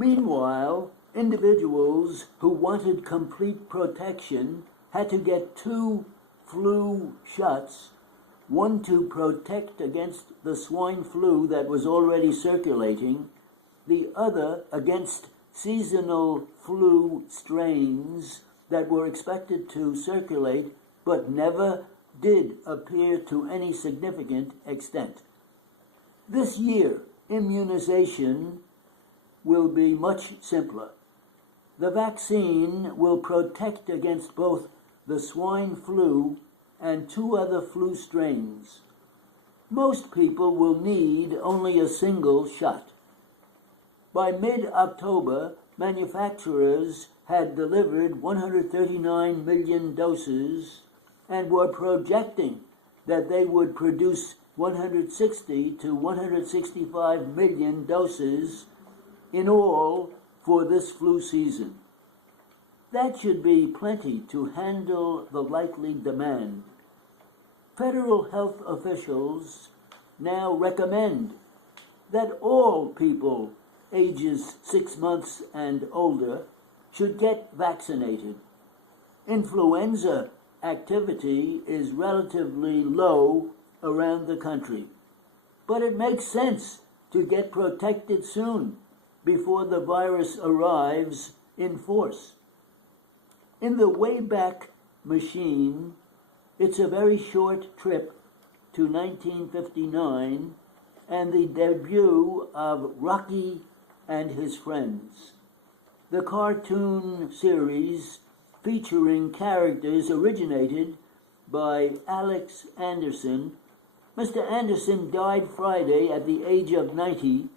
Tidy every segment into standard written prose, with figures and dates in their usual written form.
Meanwhile, individuals who wanted complete protection had to get 2 flu shots, one to protect against the swine flu that was already circulating, the other against seasonal flu strains that were expected to circulate but never did appear to any significant extent. This year, immunization will be much simpler. The vaccine will protect against both the swine flu and 2 other flu strains. Most people will need only a single shot. By mid-October, manufacturers had delivered 139 million doses and were projecting that they would produce 160 to 165 million doses in all for this flu season. That should be plenty to handle the likely demand. Federal health officials now recommend that all people ages 6 months and older should get vaccinated. Influenza activity is relatively low around the country, but it makes sense to get protected soon before the virus arrives in force. In the Wayback Machine, it's a very short trip to 1959 and the debut of Rocky and His Friends, the cartoon series featuring characters originated by Alex Anderson. Mr. Anderson died Friday at the age of 90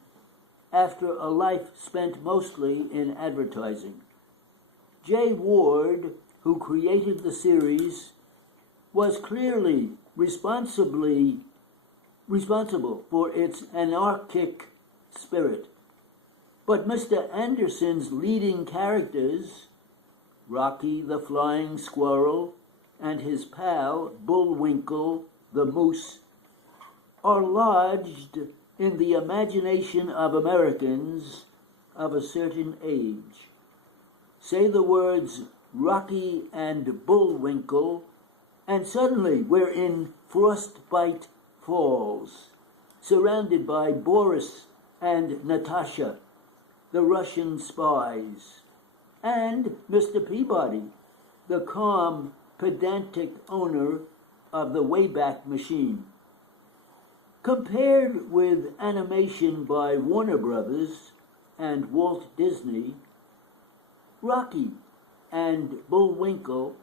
after a life spent mostly in advertising. Jay Ward, who created the series, was clearly responsible for its anarchic spirit. But Mr. Anderson's leading characters, Rocky the Flying Squirrel and his pal Bullwinkle the Moose, are lodged in the imagination of Americans of a certain age. Say the words Rocky and Bullwinkle, and suddenly we're in Frostbite Falls, surrounded by Boris and Natasha, the Russian spies, and Mr. Peabody, the calm, pedantic owner of the Wayback Machine. Compared with animation by Warner Brothers and Walt Disney, Rocky and Bullwinkle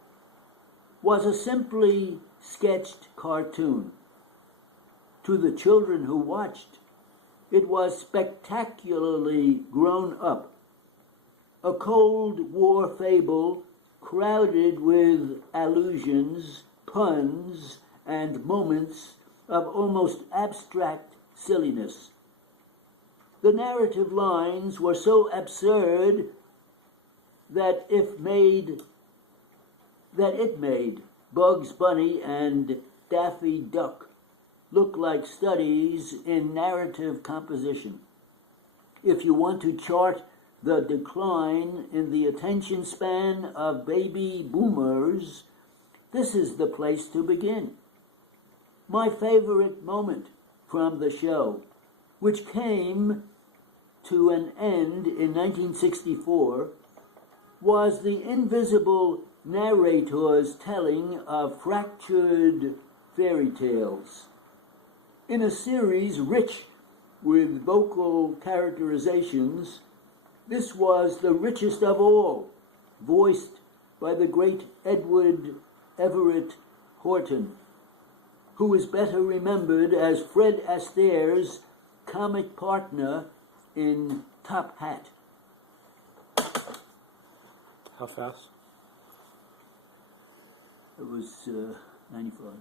was a simply sketched cartoon. To the children who watched, it was spectacularly grown up, a Cold War fable crowded with allusions, puns, and moments of almost abstract silliness. The narrative lines were so absurd that it made Bugs Bunny and Daffy Duck look like studies in narrative composition. If you want to chart the decline in the attention span of baby boomers, this is the place to begin. My favorite moment from the show, which came to an end in 1964, was the invisible narrator's telling of fractured fairy tales. In a series rich with vocal characterizations, this was the richest of all, voiced by the great Edward Everett Horton, who is better remembered as Fred Astaire's comic partner in Top Hat. How fast? It was 95.